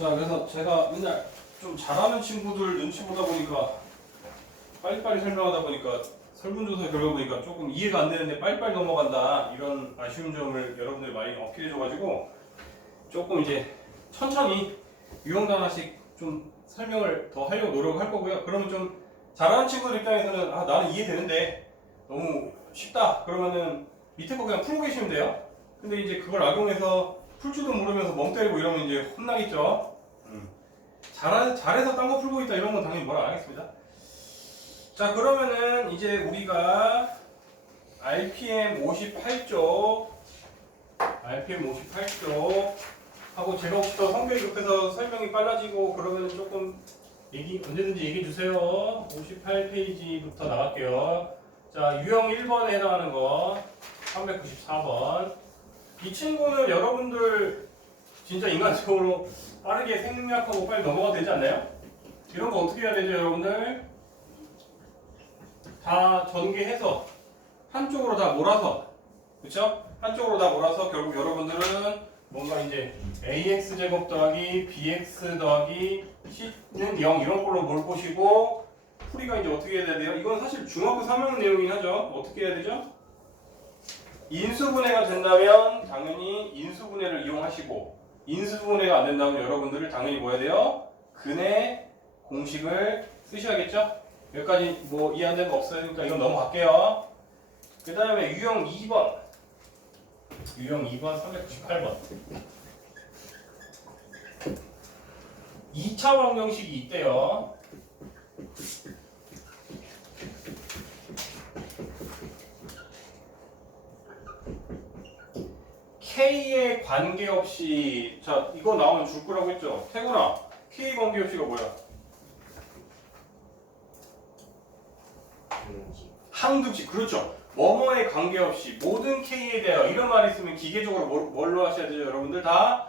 자, 그래서 제가 맨날 좀 잘하는 친구들 눈치 보다 보니까 빨리빨리 설명하다 보니까 설문조사 결과 보니까 조금 이해가 안 되는데 빨리빨리 넘어간다 이런 아쉬운 점을 여러분들이 많이 어필해줘가지고 조금 이제 천천히 유형도 하나씩 좀 설명을 더 하려고 노력할 거고요. 그러면 좀 잘하는 친구들 입장에서는 아 나는 이해되는데 너무 쉽다 그러면은 밑에 거 그냥 풀고 계시면 돼요. 근데 이제 그걸 악용해서 풀 줄도 모르면서 멍 때리고 이러면 이제 혼나겠죠. 잘해서 딴 거 풀고 있다 이런 건 당연히 뭐라 안 하겠습니다. 자, 그러면은 이제 우리가 RPM 58쪽 하고 제가 혹시 더 성격이 급해서 설명이 빨라지고 그러면 조금 언제든지 얘기해 주세요. 58페이지부터 나갈게요. 자, 유형 1번에 해당하는 거 394번. 이 친구는 여러분들 진짜 인간적으로 빠르게 생략하고 빨리 넘어가도 되지 않나요? 이런 거 어떻게 해야 되죠, 여러분들? 다 전개해서 한쪽으로 다 몰아서, 그쵸? 한쪽으로 다 몰아서 결국 여러분들은 뭔가 이제 ax 제곱 더하기 bx 더하기 c는 0 이런 걸로 몰 것이고 풀이가 이제 어떻게 해야 돼요? 이건 사실 중학교 3학년 내용이긴 하죠. 어떻게 해야 되죠? 인수분해가 된다면 당연히 인수분해를 이용하시고 인수분해가 안 된다면 여러분들을 당연히 뭐 해야 돼요? 근해 공식을 쓰셔야겠죠? 여기까지 뭐 이해 안 되는 거 없으니까 이건 넘어갈게요. 그 다음에 유형 2번 398번 2차 방정식이 있대요. K에 관계없이 자 이거 나오면 줄 거라고 했죠. 태구나 K 관계없이가 뭐야? 항등식. 그렇죠. 뭐뭐에 관계없이 모든 K에 대하여 이런 말이 있으면 기계적으로 뭘로 하셔야 되죠? 여러분들 다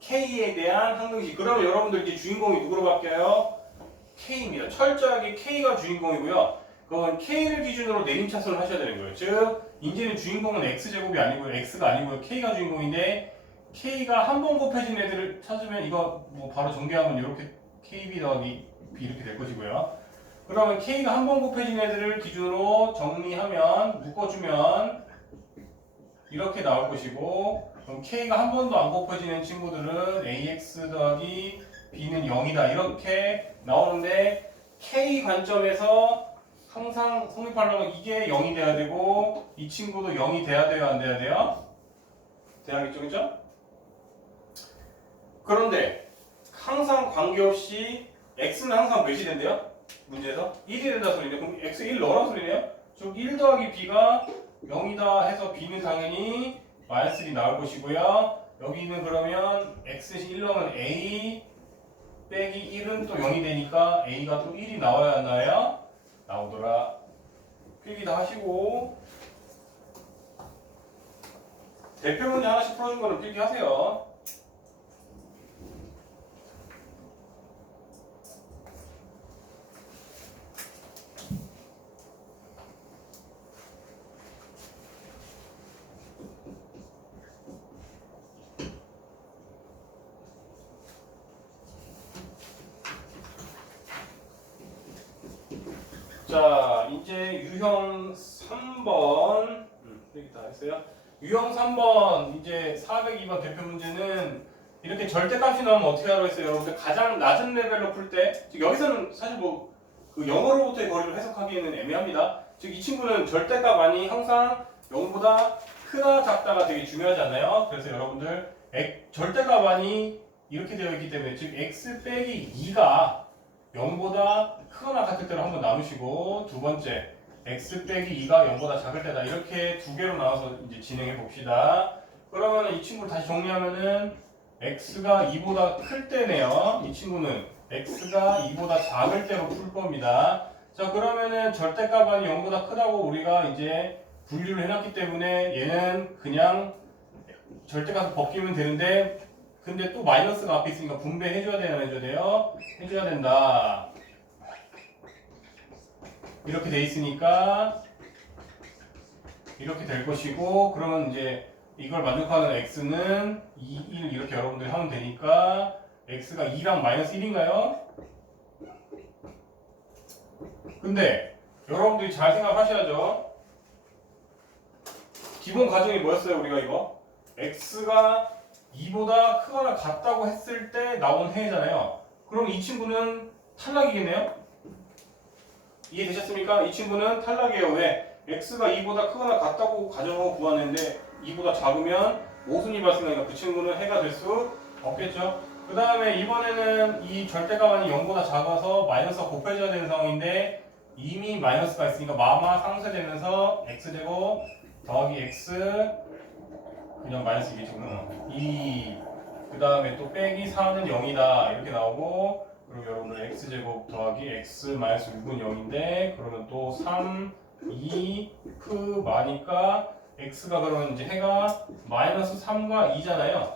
K에 대한 항등식. 그러면 여러분들 이제 주인공이 누구로 바뀌어요? K입니다. 철저하게 K가 주인공이고요. 그건 K를 기준으로 내림차순을 하셔야 되는 거예요. 즉 이제는 주인공은 X제곱이 아니고요. X가 아니고요. K가 주인공인데 K가 한 번 곱해진 애들을 찾으면 이거 뭐 바로 전개하면 이렇게 KB 더하기 B 이렇게 될 것이고요. 그러면 K가 한 번 곱해진 애들을 기준으로 정리하면 묶어주면 이렇게 나올 것이고 그럼 K가 한 번도 안 곱해지는 친구들은 AX 더하기 B는 0이다 이렇게 나오는데 K 관점에서 항상 성립하려면 이게 0이 돼야 되고 이 친구도 0이 돼야 돼요 안 돼야 돼요? 돼야겠죠 그죠? 그런데 항상 관계없이 X는 항상 몇이 된대요? 문제에서 1이 된다 소리네. 그럼 X 1 넣으란 소리네요. 즉 1 더하기 B가 0이다 해서 B는 당연히 마이너스 1이 나올 것이고요. 여기는 그러면 X시 1 넣으면 A 빼기 1은 또 0이 되니까 A가 또 1이 나와야 하나요? 나오더라. 필기 다 하시고 대표 문제 하나씩 풀어준 거는 필기 하세요. 자, 이제 유형 3번 여기 다 했어요. 유형 3번 이제 402번 대표 문제는 이렇게 절대값이 나오면 어떻게 하라고 했어요? 여러분들 가장 낮은 레벨로 풀 때 여기서는 사실 뭐 그 영어로부터의 거리를 해석하기에는 애매합니다. 즉 이 친구는 절대값 아니 항상 0보다 크다 작다가 되게 중요하지 않나요? 그래서 여러분들 절대값 아니 이렇게 되어 있기 때문에 즉 x 빼기 2가 0보다 크거나 같을 때로 한번 나누시고 두 번째 x 빼기 2가 0보다 작을 때다 이렇게 두 개로 나눠서 이제 진행해 봅시다. 그러면 이 친구를 다시 정리하면은 x가 2보다 클 때네요. 이 친구는 x가 2보다 작을 때로 풀 겁니다. 자 그러면은 절대값 아니 0보다 크다고 우리가 이제 분류를 해놨기 때문에 얘는 그냥 절대값을 벗기면 되는데 근데 또 마이너스가 앞에 있으니까 분배해줘야 되나 해줘야 돼요? 해줘야 된다. 이렇게 돼 있으니까 이렇게 될 것이고 그러면 이제 이걸 만족하는 x는 2, 1 이렇게 여러분들이 하면 되니까 x가 2랑 마이너스 1인가요? 근데 여러분들이 잘 생각하셔야죠. 기본 가정이 뭐였어요? 우리가 이거 x가 2보다 크거나 같다고 했을 때 나온 해잖아요. 그럼 이 친구는 탈락이겠네요? 이해되셨습니까? 이 친구는 탈락이에요. 왜? x가 2보다 크거나 같다고 가정하고 구하는데 2보다 작으면 모순이 발생하니까 그 친구는 해가 될 수 없겠죠. 그 다음에 이번에는 이 절대값이 0보다 작아서 마이너스가 곱해져야 되는 상황인데 이미 마이너스가 있으니까 마마 상쇄되면서 x제곱 더하기 x 그냥 마이너스 2겠죠. 2 그 다음에 또 빼기 4는 0이다 이렇게 나오고 그리고 여러분들 x제곱 더하기 x 마이너스 6은 0인데 그러면 또 3, 2, 크 마니까 x가 그러면 이제 해가 마이너스 3과 2잖아요.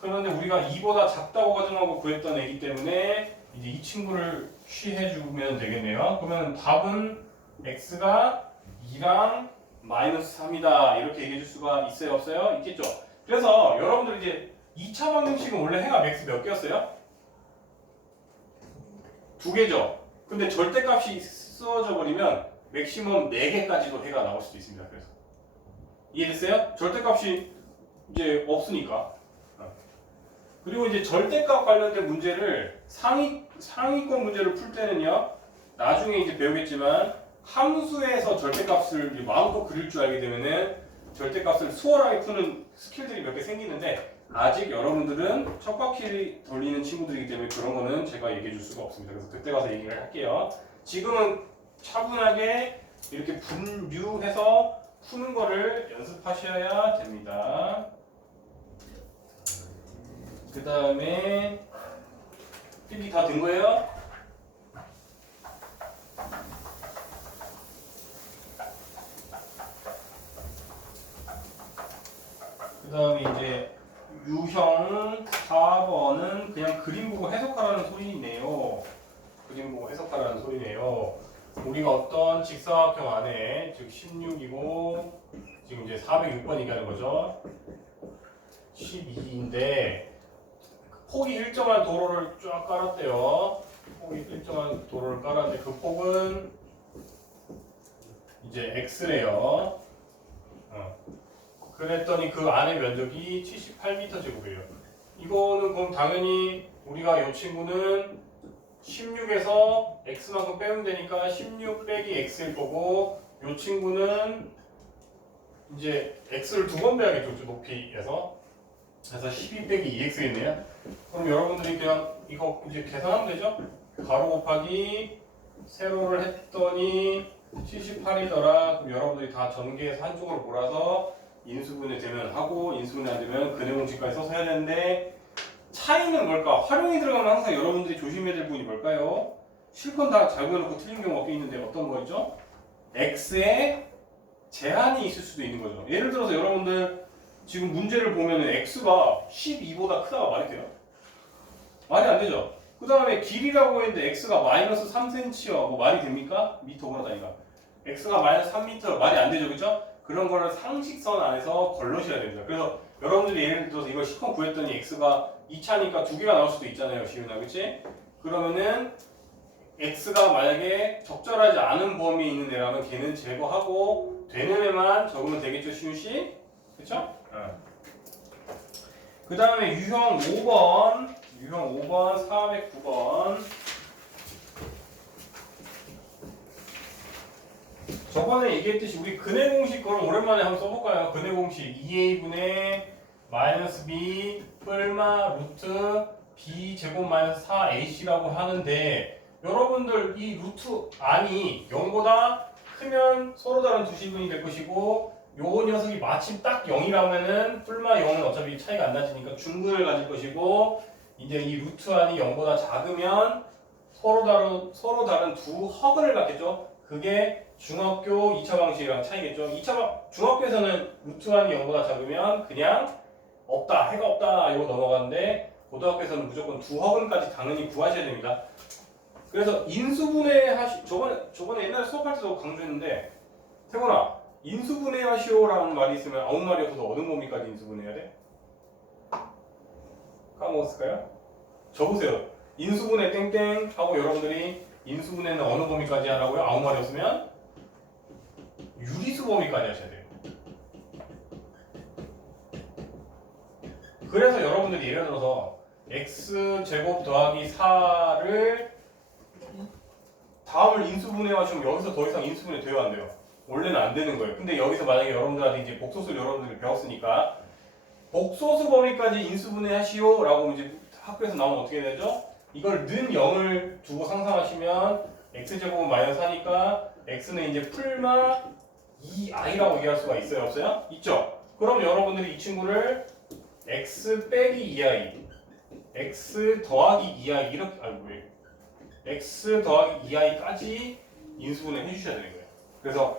그런데 우리가 2보다 작다고 가정하고 구했던 애기 때문에 이제 이 친구를 취해주면 되겠네요. 그러면 답은 x가 2랑 마이너스 3이다 이렇게 얘기해 줄 수가 있어요 없어요? 있겠죠. 그래서 여러분들 이제 2차 방정식은 원래 해가 맥스 몇 개였어요? 2개죠. 근데 절대값이 쓰여져 버리면 맥시멈 4개까지도 해가 나올 수도 있습니다. 그래서 이해됐어요? 절대값이 이제 없으니까. 그리고 이제 절대값 관련된 문제를 상위권 문제를 풀 때는요. 나중에 이제 배우겠지만 함수에서 절대값을 이제 마음껏 그릴 줄 알게 되면은 절대값을 수월하게 푸는 스킬들이 몇 개 생기는데 아직 여러분들은 첫 바퀴 돌리는 친구들이기 때문에 그런 거는 제가 얘기해 줄 수가 없습니다. 그래서 그때 가서 얘기를 할게요. 지금은 차분하게 이렇게 분류해서 푸는 거를 연습하셔야 됩니다. 그 다음에 필기 다 된 거예요? 그 다음에 이제 유형 4번은 그냥 그림 보고 해석하라는 소리네요. 그림 보고 해석하라는 소리네요. 우리가 어떤 직사각형 안에 즉 16이고 지금 이제 406번 얘기하는 거죠. 12인데 폭이 일정한 도로를 쫙 깔았대요. 폭이 일정한 도로를 깔았는데 그 폭은 이제 x래요. 그랬더니 그 안의 면적이 78m 제곱이에요. 이거는 그럼 당연히 우리가 이 친구는 16에서 x만큼 빼면 되니까 16 빼기 x일 거고 이 친구는 이제 x를 2번 빼야겠죠. 높이에서. 그래서 12 빼기 2x겠네요. 그럼 여러분들이 그냥 이거 이제 계산하면 되죠? 가로 곱하기 세로를 했더니 78이더라. 그럼 여러분들이 다 전개해서 한쪽으로 몰아서 인수분해 되면 하고 인수분해 안 되면 근해공식까지 써서 해야 되는데 차이는 뭘까? 활용이 들어가면 항상 여러분들이 조심해야 될 부분이 뭘까요? 실컷 다 잘 보여놓고 틀린 경우가 꽤 있는데 어떤 거죠? x에 제한이 있을 수도 있는 거죠. 예를 들어서 여러분들 지금 문제를 보면 x가 12보다 크다가 말이 돼요? 말이 안 되죠. 그 다음에 길이라고 했는데 x가 마이너스 3cm요. 뭐 말이 됩니까? 미터구나 다니까. x가 마이너스 3m 말이 안 되죠. 그죠? 그런 거를 상식선 안에서 걸러셔야 됩니다. 그래서 여러분들이 예를 들어서 이걸 시컨 구했더니 x가 2차니까 2개가 나올 수도 있잖아요. 시윤아 그치? 그러면은 x가 만약에 적절하지 않은 범위에 있는 애라면 걔는 제거하고 되는 애만 적으면 되겠죠. 시윤씨? 그쵸? 그 다음에 유형 5번 409번 저번에 얘기했듯이 우리 근해 공식 그럼 오랜만에 한번 써볼까요? 근해 공식 2a분의 마이너스 b 뿔마 루트 b 제곱 마이너스 4ac라고 하는데 여러분들 이 루트 안이 0보다 크면 서로 다른 두 실분이 될 것이고 요 녀석이 마침 딱 0이라면은 뿔마 0은 어차피 차이가 안 나지니까 중근을 가질 것이고 이제 이 루트 안이 0보다 작으면 서로 다른 두 허근을 갖겠죠. 그게 중학교 2차 방식이랑 차이겠죠. 중학교에서는 루트 안이 0보다 작으면 그냥 없다, 해가 없다 이러고 넘어가는데 고등학교에서는 무조건 두 허근까지 당연히 구하셔야 됩니다. 그래서 인수분해 저번에 옛날에 수업할 때도 강조했는데 태곤아 인수분해 하시오라는 말이 있으면 아무 말이 없어서 어느 범위까지 인수분해해야 돼? 까먹었을까요? 적으세요. 인수분해 땡땡 하고 여러분들이 인수분해는 어느 범위까지 하라고요? 아무 말이 없으면 유리수 범위까지 하셔야 돼요. 그래서 여러분들이 예를 들어서 x제곱 더하기 4를 다음을 인수분해와 지금 여기서 더 이상 인수분해 돼요 안 돼요? 원래는 안 되는 거예요. 근데 여기서 만약에 여러분들한테 이제 복소수를 여러분들이 배웠으니까 복소수 범위까지 인수분해 하시오 라고 이제 학교에서 나오면 어떻게 되죠? 이걸 는 0을 두고 상상하시면 x제곱은 마이너스 4니까 x는 이제 풀마 2i라고 얘기할 수가 있어요 없어요? 있죠? 그럼 여러분들이 이 친구를 x 빼기 2i x 더하기 2i 이렇게 왜 x 더하기 2i까지 인수분해 해주셔야 되는 거예요. 그래서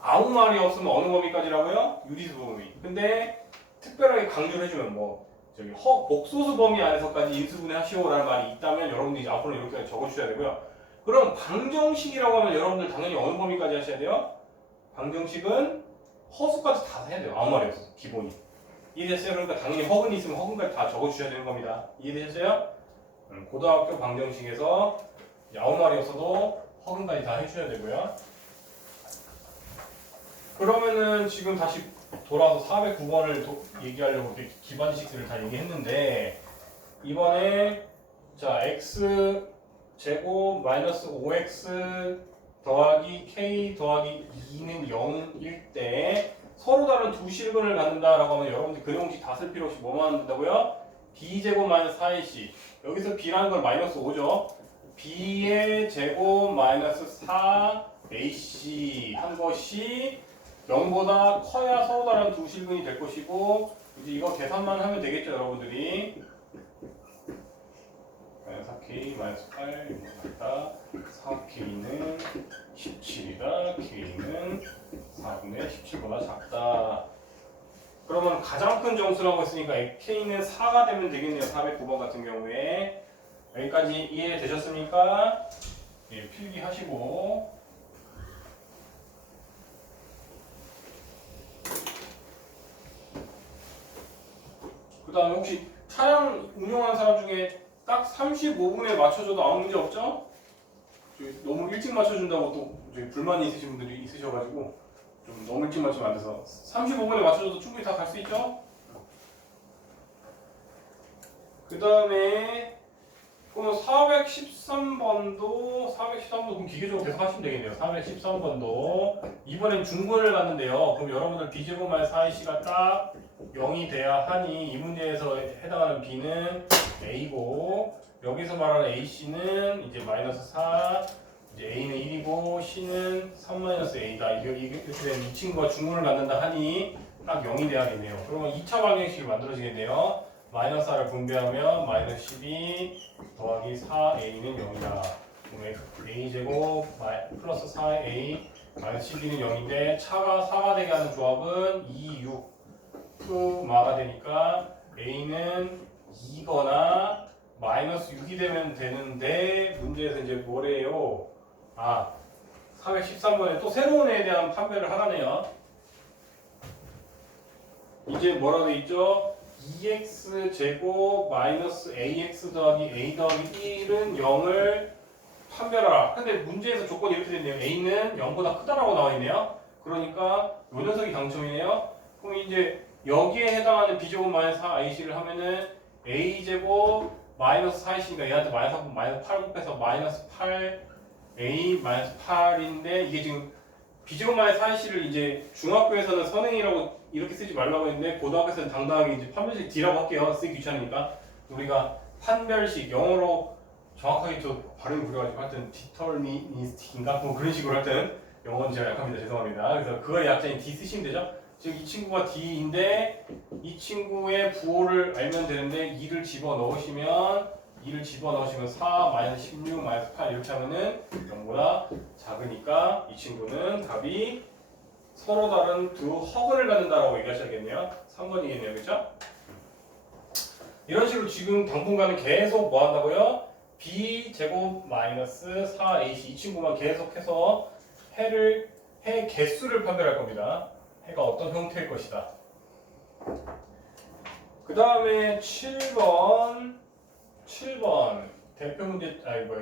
아무 말이 없으면 어느 범위까지라고요? 유리수 범위. 근데 특별하게 강조를 해주면 뭐 저기 복소수 범위 안에서까지 인수분해 하시오라는 말이 있다면 여러분들이 앞으로 이렇게 적어주셔야 되고요. 그럼 방정식이라고 하면 여러분들 당연히 어느 범위까지 하셔야 돼요? 방정식은 허수까지 다 해야 돼요. 아무 말이 없어서 기본이. 이해됐어요? 그러니까 당연히 허근이 있으면 허근까지 다 적어주셔야 되는 겁니다. 이해되셨어요? 고등학교 방정식에서 아무 말이 없어도 허근까지 다 해주셔야 되고요. 그러면은 지금 다시 돌아와서 409번을 얘기하려고 이렇게 기반식들을 다 얘기했는데 이번에 자 x 제곱 마이너스 5x 더하기 k 더하기 2는 0일 때 서로 다른 두 실근을 갖는다라고 하면 여러분들 그래공식 다 쓸 필요 없이 뭐만 한다고요? b제곱 마이너스 4ac 여기서 b라는 건 마이너스 5죠. b의 제곱 마이너스 4ac 한 것이 0보다 커야 서로 다른 두 실근이 될 것이고 이제 이거 계산만 하면 되겠죠 여러분들이. 4k 마이너스 8 이거다. 4k는 17이다. k는 4분의 17보다 작다. 그러면 가장 큰 정수라고 했으니까 k는 4가 되면 되겠네요. 409번 같은 경우에. 여기까지 이해되셨습니까? 예, 필기하시고 그 다음에 혹시 차량 운영하는 사람 중에 딱 35분에 맞춰줘도 아무 문제 없죠? 너무 일찍 맞춰준다고 또 불만이 있으신 분들이 있으셔가지고 좀 너무 일찍 맞추면 안 돼서 35분에 맞춰줘도 충분히 다 갈 수 있죠? 그 다음에 그럼 413번도 그럼 기계적으로 계속 하시면 되겠네요. 413번도 이번엔 중근을 갔는데요. 그럼 여러분들 b제곱 마이너스 4ac가 딱 0이 돼야 하니 이 문제에서 해당하는 b는 a고 여기서 말하는 ac는 이제 마이너스 4 이제 a는 1이고 c는 3-a다. 이렇게 되면 이 친구가 중근을 갖는다 하니 딱 0이 돼야겠네요. 그러면 2차 방정식이 만들어지겠네요. 마이너스 4를 분배하면 마이너스 12 더하기 4a는 0이다. 그러면 a제곱 플러스 4a 마이너스 12는 0인데 차가 4가 되게 하는 조합은 2, 6 마가 되니까 a는 2거나 마이너스 6이 되면 되는데 문제에서 이제 뭐래요? 413번에 또 새로운 애에 대한 판별을 하라네요. 이제 뭐라고 돼 있죠? 2x 제곱 마이너스 ax 더하기 a 더하기 1은 0을 판별하라. 근데 문제에서 조건이 이렇게 됐네요. a는 0보다 크다라고 나와 있네요. 그러니까 요 녀석이 당첨이네요. 그럼 이제 여기에 해당하는 b제곱 마이너스 4ac를 하면은 a제곱 마이너스 4ac니까 얘한테 마이너스 8 곱해서 마이너스 8a 마이너스 8인데 이게 지금 b제곱 마이너스 4ac를 이제 중학교에서는 선행이라고 이렇게 쓰지 말라고 했는데 고등학교에서는 당당하게 이제 판별식 D라고 할게요. 쓰기 귀찮으니까 우리가 판별식 영어로 정확하게 저 발음이 그래가지고 하여튼 determinist인가 뭐 그런 식으로 하여튼 영어는 제가 약합니다. 죄송합니다. 그래서 그거의 약자인 D 쓰시면 되죠. 즉 이 친구가 D인데 이 친구의 부호를 알면 되는데 2를 집어넣으시면 4 마이너스 16 마이너스 8 이렇게 하면은 0보다 작으니까 이 친구는 답이 서로 다른 두 허근을 갖는다라고 얘기하셔야겠네요. 3번이겠네요. 그렇죠? 이런 식으로 지금 당분간은 계속 뭐 한다고요? b제곱 마이너스 4ac 이 친구만 계속해서 해 개수를 판별할 겁니다. 해가 어떤 형태일 것이다. 그 다음에 7번 7번 대표 문제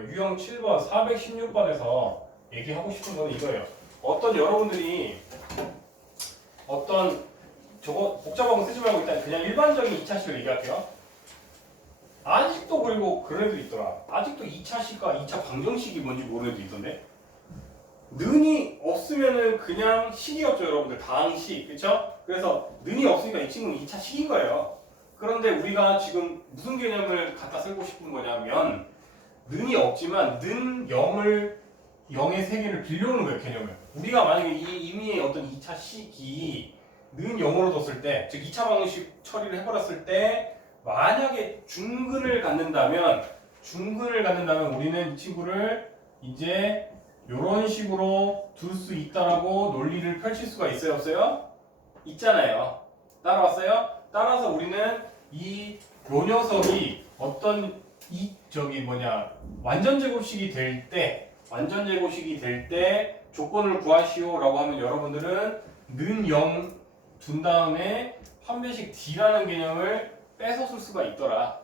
유형 7번 416번에서 얘기하고 싶은 건 이거예요. 어떤 여러분들이 어떤 저거 복잡한 거 쓰지 말고 일단 그냥 일반적인 2차식을 얘기할게요. 아직도 그리고 그런 애도 있더라. 아직도 2차식과 2차 방정식이 뭔지 모르는 애도 있던데. 는이 없으면은 그냥 식이었죠, 여러분들. 다항식, 그렇죠? 그래서 는이 없으니까 이 친구는 2차 식인 거예요. 그런데 우리가 지금 무슨 개념을 갖다 쓰고 싶은 거냐면 는이 없지만 는 0의 세계를 빌려오는 거예요, 개념을. 우리가 만약에 이 의미의 어떤 2차 식이 는 0으로 뒀을 때, 즉 2차 방정식 처리를 해버렸을 때 만약에 중근을 갖는다면 우리는 이 친구를 이제 이런 식으로 둘 수 있다라고 논리를 펼칠 수가 있어요, 없어요? 있잖아요. 따라왔어요? 따라서 우리는 요 녀석이 어떤 완전 제곱식이 될 때 조건을 구하시오라고 하면 여러분들은 는 0 둔 다음에 판별식 D라는 개념을 뺏어 쓸 수가 있더라.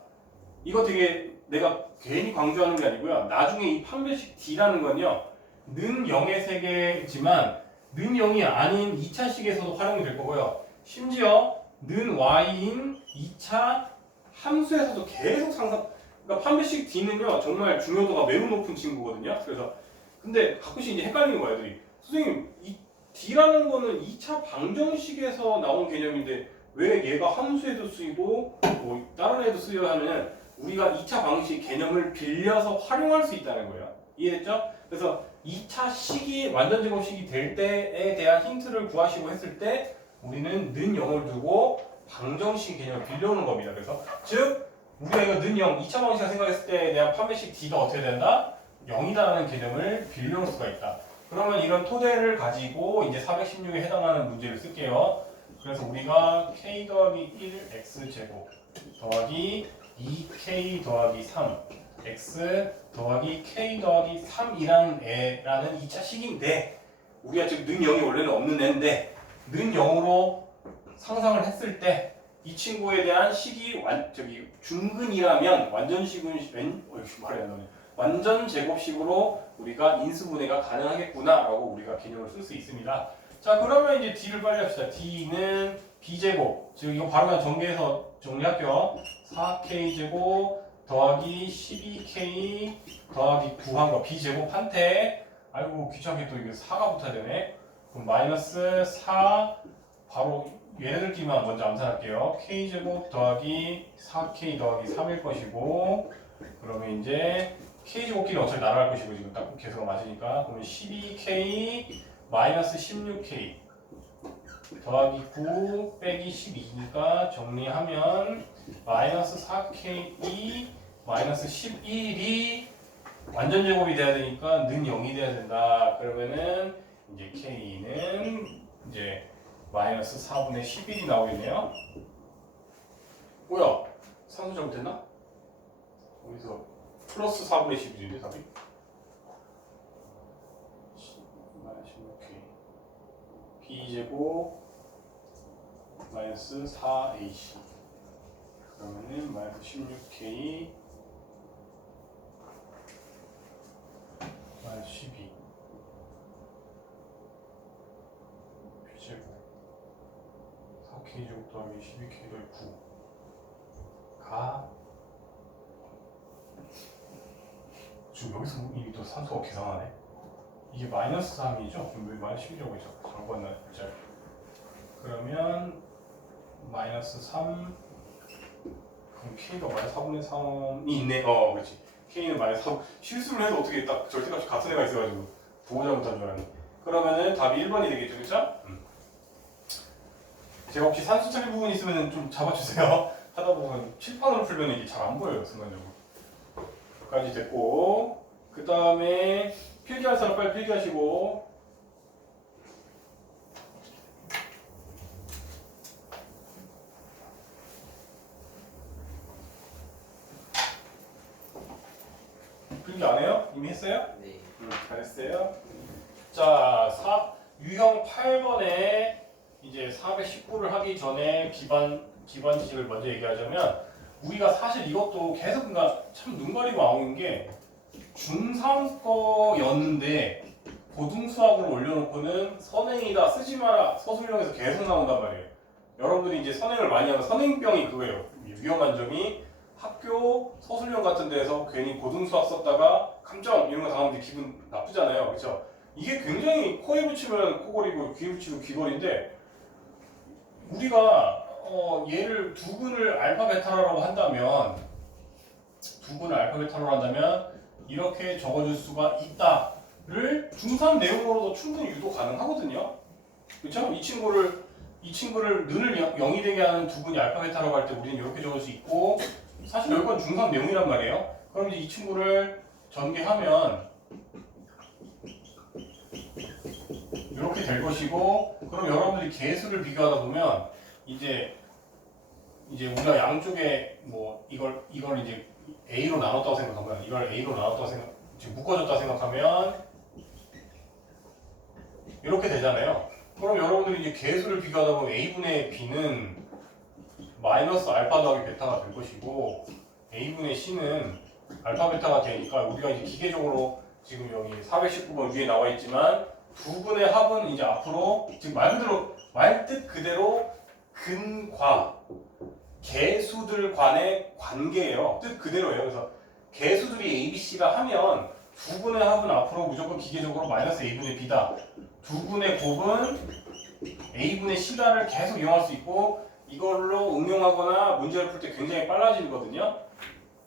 이거 되게 내가 괜히 강조하는 게 아니고요. 나중에 이 판별식 D라는 건요. 는 0의 세계지만 는 0이 아닌 2차식에서도 활용이 될 거고요. 심지어 는 Y인 2차 함수에서도 계속 그러니까 판별식 D는요. 정말 중요도가 매우 높은 친구거든요. 그래서 근데 가끔씩 이제 헷갈리는 거예요, 애들이. 선생님, 이 D라는 거는 2차 방정식에서 나온 개념인데 왜 얘가 함수에도 쓰이고 뭐 다른 애도 쓰여야 하면 우리가 2차 방정식 개념을 빌려서 활용할 수 있다는 거예요. 이해됐죠? 그래서 2차 식이 완전 제곱식이 될 때에 대한 힌트를 구하시고 했을 때 우리는 는 0을 두고 방정식 개념을 빌려오는 겁니다. 그래서 즉 우리가 이거 는 0, 2차 방정식을 생각했을 때에 대한 판별식 D가 어떻게 된다? 0이다라는 개념을 빌려올 수가 있다. 그러면 이런 토대를 가지고 이제 416에 해당하는 문제를 쓸게요. 그래서 우리가 k 더하기 1 x제곱 더하기 2k 더하기 3 x 더하기 k 더하기 3이라는 애라는 2차 식인데 우리가 지금 는 0이 원래는 없는 애인데 는 0으로 상상을 했을 때 이 친구에 대한 식이 중근이라면 완전 제곱식으로 우리가 인수분해가 가능하겠구나라고 우리가 개념을 쓸 수 있습니다. 자, 그러면 이제 D를 빨리 합시다. D는 B제곱, 즉 이거 바로 그냥 전개해서 정리할게요. 4K제곱 더하기 12K 더하기 9한 거 B제곱한테 아이고 귀찮게 또 이거 4가 붙어야 되네. 그럼 마이너스 4 바로 얘네들끼리만 먼저 암산할게요. K제곱 더하기 4K 더하기 3일 것이고 그러면 이제 K제곱끼리 어차피 날아갈 것이고 지금 딱 계속 맞으니까 그러면 12K 마이너스 16K 더하기 9 빼기 12니까 정리하면 마이너스 4K2 마이너스 11이 완전 제곱이 돼야 되니까 는 0이 돼야 된다. 그러면은 이제 K는 이제 마이너스 4분의 11이 나오겠네요. 뭐야? 산수 잘못했나? 어디서 플러스 4분의 11인데 답이? B제곱 마이너스 4AC 그러면은 마이너스 16K 마이너스 12 B제곱 4K제곱 더하기 12K 더하기 9가 지금 여기서 이미 또 산수가 계산하네. 이게 마이너스 3이죠? 왜 마이너스 11이라고 했죠? 잘못 봤나? 그러면 마이너스 3 그럼 K가 마이너스 4분의 3이 있네. 그렇지. K는 마이너스 4 실수를 해도 어떻게 딱 절대값이 같은 애가 있어가지고 보고 잘못한 줄 알았네. 그러면은 답이 1번이 되겠죠, 그렇죠? 제가 혹시 산수 처리 부분 있으면 좀 잡아주세요. 하다 보면 칠판으로 풀면 이게 잘 안 보여요, 순간적으로. 까지 됐고 그 다음에 필기할 사람 빨리 필기하시고 필기 안 해요? 이미 했어요? 네. 잘했어요. 자, 유형 8번에 이제 419를 하기 전에 기반식을 먼저 얘기하자면 우리가 사실 이것도 계속 그러니까 참 눈가리고 아웅인 게 중3 거였는데 고등수학으로 올려놓고는 선행이다 쓰지 마라 서술형에서 계속 나온단 말이에요. 여러분들이 이제 선행을 많이 하면 선행병이 그거예요. 위험한 점이 학교 서술형 같은 데에서 괜히 고등수학 썼다가 감점 이런 거 당하면 기분 나쁘잖아요. 그렇죠? 이게 굉장히 코에 붙이면 코골이고 귀에 붙이면 귀걸인데 우리가 얘를 두근을 알파 베타라고 한다면 이렇게 적어줄 수가 있다를 중3 내용으로도 충분히 유도 가능하거든요. 그렇죠? 이 친구를 는을 0이 되게 하는 두근이 알파 베타라고 할 때 우리는 이렇게 적을 수 있고 사실 여기건 중3 내용이란 말이에요. 그럼 이제 이 친구를 전개하면 이렇게 될 것이고 그럼 여러분들이 개수를 비교하다 보면 이제 우리가 양쪽에 뭐 이걸 이제 A로 나눴다고 생각하면 이걸 A로 나눴다고 지금 묶어줬다 생각하면 이렇게 되잖아요. 그럼 여러분들이 이제 개수를 비교하다 보면 A분의 B는 마이너스 알파 더하기 베타가 될 것이고 A분의 C는 알파 베타가 되니까 우리가 이제 기계적으로 지금 여기 419번 위에 나와 있지만 두 분의 합은 이제 앞으로 지금 말 뜻 그대로 근과 개수들 간의 관계예요. 뜻 그대로예요. 그래서 개수들이 A, B, C라 하면 두 분의 합은 앞으로 무조건 기계적으로 마이너스 A분의 B다. 두 분의 곱은 A분의 C다를 계속 이용할 수 있고 이걸로 응용하거나 문제를 풀 때 굉장히 빨라지거든요.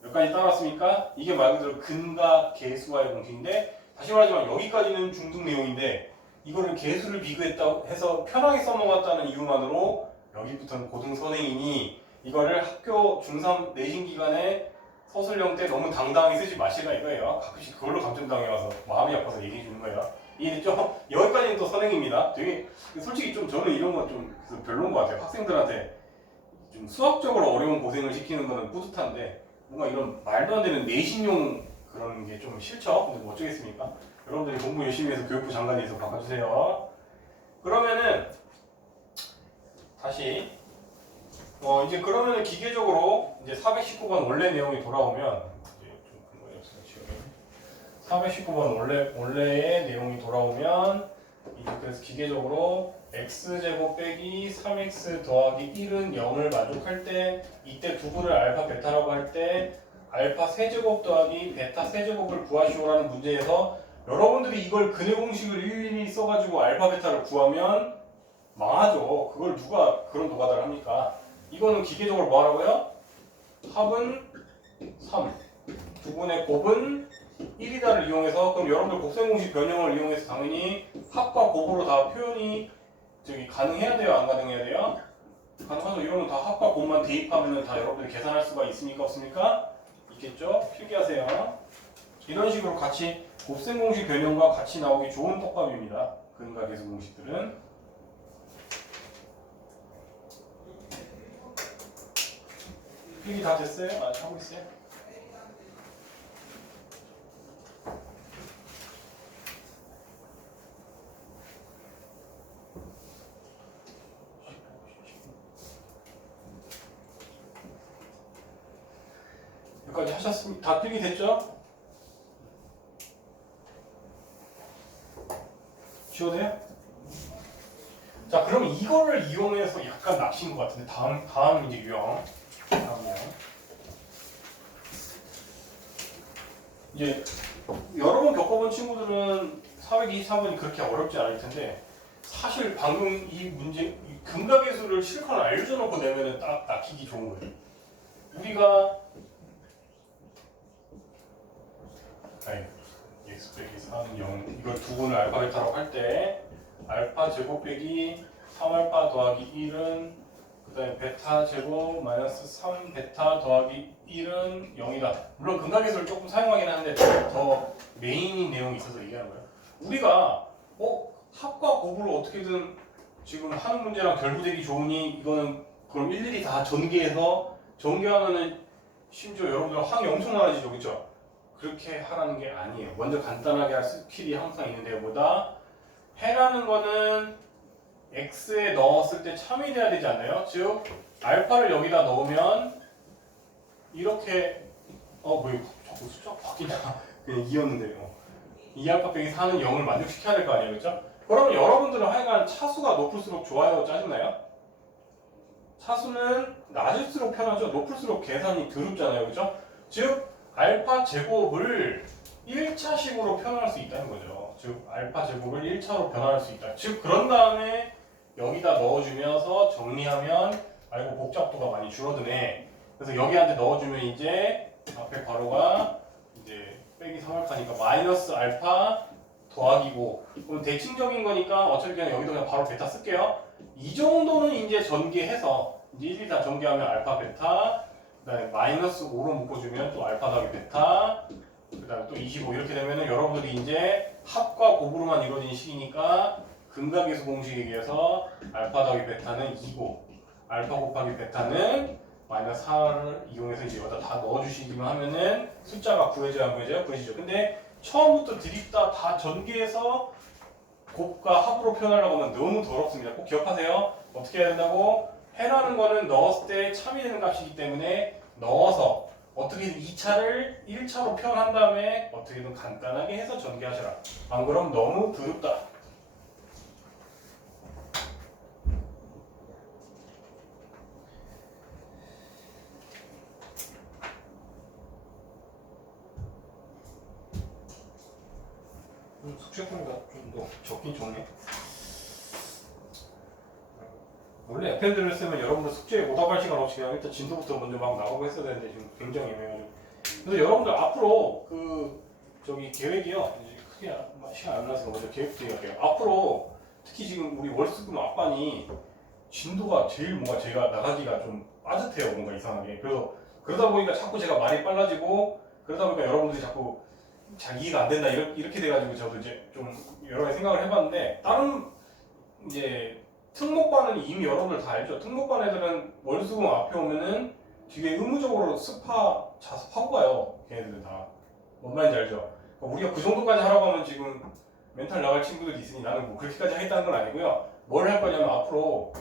여기까지 따라왔습니까? 이게 말 그대로 근과 개수와의 공식인데 다시 말하지만 여기까지는 중등 내용인데 이거를 개수를 비교했다고 해서 편하게 써먹었다는 이유만으로 여기부터는 고등선행이니 이거를 학교 중3 내신 기간에 서술형 때 너무 당당히 쓰지 마시라 이거예요. 가끔씩 그걸로 감점당해와서 마음이 아파서 얘기해 주는 거예요. 이해됐죠? 여기까지는 또 선행입니다. 되게 솔직히 좀 저는 이런 건 좀 별로인 것 같아요. 학생들한테 좀 수학적으로 어려운 고생을 시키는 거는 뿌듯한데 뭔가 이런 말도 안 되는 내신용 그런 게 좀 싫죠? 근데 뭐 어쩌겠습니까? 여러분들이 공부 열심히 해서 교육부 장관이 돼서 바꿔주세요. 그러면은 다시 이제 그러면은 기계적으로 이제 419번 원래 내용이 돌아오면 이제 좀 근거리 없으면 지우고 419번 원래의 내용이 돌아오면 이제 그래서 기계적으로 x제곱 빼기 3x 더하기 1은 0을 만족할 때 이때 두분을 알파 베타라고 할 때 알파 세제곱 더하기 베타 세제곱을 구하시오라는 문제에서 여러분들이 이걸 근의 공식을 일일이 써가지고 알파 베타를 구하면 망하죠. 그걸 누가 그런 노가다를 합니까? 이거는 기계적으로 뭐 하라고요? 합은 3, 두분의 곱은 1이다를 이용해서 그럼 여러분들 곱셈 공식 변형을 이용해서 당연히 합과 곱으로 다 표현이 가능해야 돼요? 안 가능해야 돼요? 가능하죠. 이러면 다 합과 곱만 대입하면 다 여러분들이 계산할 수가 있습니까? 없습니까? 있겠죠? 필기하세요. 이런 식으로 같이 곱셈 공식 변형과 같이 나오기 좋은 떡밥입니다. 근과 계수 공식들은. 필기 다 됐어요? 아직 하고 있어요? 여기까지 하셨습니다. 다 필기 됐죠? 지워져요? 자, 그럼 이거를 이용해서 약간 낚신 것 같은데 다음 이제 유형. 다음이요. 이제 여러 번 겪어본 친구들은 424번이 그렇게 어렵지 않을 텐데 사실 방금 이 문제 근각계수를 실컷 알려줘놓고 내면은 딱 낚이기 좋은 거예요. 우리가 x 빼기 3, 0 이걸 두 분을 알파 베타라고 할 때 알파 제곱 빼기 3알파 더하기 1은 그 다음에 베타 제곱 마이너스 3 베타 더하기 1은 0이다. 물론 근각계수를 조금 사용하긴 하는데 더 메인인 내용이 있어서 얘기하는 거예요. 우리가 합과 곱으로 어떻게든 지금 하는 문제랑 결부되기 좋으니 이거는 그럼 일일이 다 전개하면은 심지어 여러분들 항이 엄청 많아지죠. 그렇죠? 그렇게 하라는 게 아니에요. 먼저 간단하게 할 스킬이 항상 있는데 보다 해라는 거는 x에 넣었을 때 참이 돼야 되지 않나요? 즉 알파를 여기다 넣으면 이렇게 왜 자꾸 숫자가 바뀌냐 그냥 2였는데요. 2알파 빼기 4는 0을 만족시켜야 될 거 아니에요, 그렇죠? 그러면 여러분들은 하여간 차수가 높을수록 좋아요, 짜증나요? 차수는 낮을수록 편하죠. 높을수록 계산이 더럽잖아요, 그렇죠? 즉 알파 제곱을 1차식으로 표현할 수 있다는 거죠. 즉 알파 제곱을 1차로 변환할 수 있다. 즉 그런 다음에 여기다 넣어주면서 정리하면 아이고 복잡도가 많이 줄어드네. 그래서 여기한테 넣어주면 이제 앞에 괄호가 이제 빼기 3알파니까 마이너스 알파 더하기고, 그럼 대칭적인 거니까 어차피 그냥 여기도 그냥 바로 베타 쓸게요. 이 정도는 이제 전개해서 이제 1, 2, 다 전개하면 알파 베타, 그 다음에 마이너스 5로 묶어주면 또 알파 더하기 베타, 그 다음에 또 25 이렇게 되면은 여러분들이 이제 합과 곱으로만 이루어진 식이니까 근각계수 공식에 의해서 알파 더하기 베타는 2고 알파 곱하기 베타는 마이너스 4를 이용해서 이제 여기다 다 넣어주시기만 하면은 숫자가 구해져야 안 구해져요? 구해지죠. 근데 처음부터 드립다 다 전개해서 곱과 합으로 표현하려고 하면 너무 더럽습니다. 꼭 기억하세요. 어떻게 해야 된다고? 해라는 거는 넣었을 때 참이되는 값이기 때문에 넣어서 어떻게든 2차를 1차로 표현한 다음에 어떻게든 간단하게 해서 전개하셔라. 안 그럼 너무 더럽다. 숙제거리가 좀 더 적긴 적네. 원래 FM들을 쓰면 여러분들 숙제에 오답할 시간 없이 그냥 일단 진도부터 먼저 막 나가고 했어야 되는데 지금 굉장히 애매해가지고. 그래서 여러분들 앞으로 저기 계획이요. 이제 크게 시간 안 나서 먼저 계획부터 얘기할게요. 앞으로 특히 지금 우리 월수금 앞반이 진도가 제일 뭔가 제가 나가기가 좀 빠듯해요. 뭔가 이상하게. 그래서 그러다 보니까 자꾸 제가 말이 빨라지고 그러다 보니까 여러분들이 자꾸 잘 이해가 안 된다 이렇게 돼가지고 저도 이제 좀 여러 가지 생각을 해봤는데 다른 이제 특목반은 이미 여러분들 다 알죠. 특목반 애들은 월수금 앞에 오면은 뒤에 의무적으로 스파 자습하고 가요. 걔네들은 다. 뭔 말인지 알죠? 그러니까 우리가 그 정도까지 하라고 하면 지금 멘탈 나갈 친구들이 있으니 나는 뭐 그렇게까지 하겠다는 건 아니고요. 뭘 할 거냐면 앞으로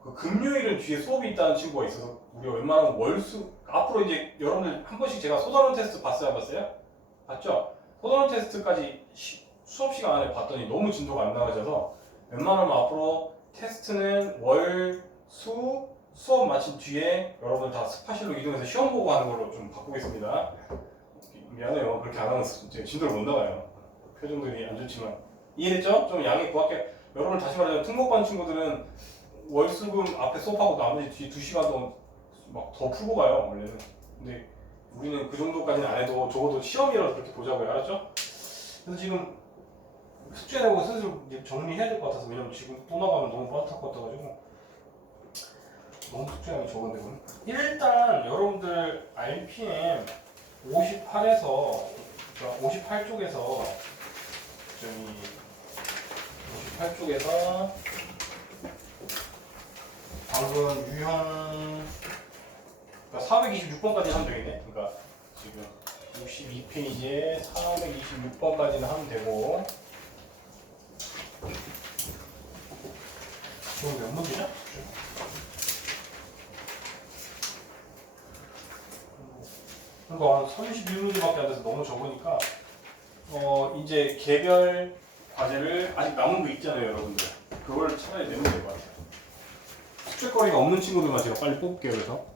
그 금요일은 뒤에 수업이 있다는 친구가 있어서 우리가 웬만하면 앞으로 이제 여러분들 한 번씩 제가 소단원 테스트 봤어요? 안 봤어요? 봤죠? 소단원 테스트까지 수업 시간 안에 봤더니 너무 진도가 안 나아져서 웬만하면 앞으로 테스트는 수업 마친 뒤에 여러분 다 스파실로 이동해서 시험 보고 하는 걸로 좀 바꾸겠습니다. 미안해요. 그렇게 안 하면 진도를 못 나가요. 표정들이 안 좋지만 이해됐죠? 좀 양해 구할게요. 여러분 다시 말하자면 특목반 친구들은 월수금 앞에 수업하고 나머지 뒤에 2시간도 막 더 풀고 가요 원래는. 근데 우리는 그 정도까지는 안 해도 적어도 시험이라도 그렇게 보자고요. 알았죠? 그래서 지금 숙제 내고 슬슬 이제 정리해야 될 것 같아서, 왜냐면 지금 또 나가면 너무 빠듯할 것 같아가지고 너무 숙제량이 적은데 그럼 일단 여러분들 RPM 58에서 58쪽에서 저기 58쪽에서 방금 유형 426번까지 하면 되겠네. 그러니까 지금 62페이지에 426번까지는 하면 되고, 지금 몇 문제냐? 그러니까 한 31문제밖에 안 돼서 너무 적으니까 이제 개별 과제를 아직 남은 거 있잖아요 여러분들. 그걸 차라리 내면 될 것 같아요. 숙제거리가 없는 친구들만 제가 빨리 뽑을게요. 그래서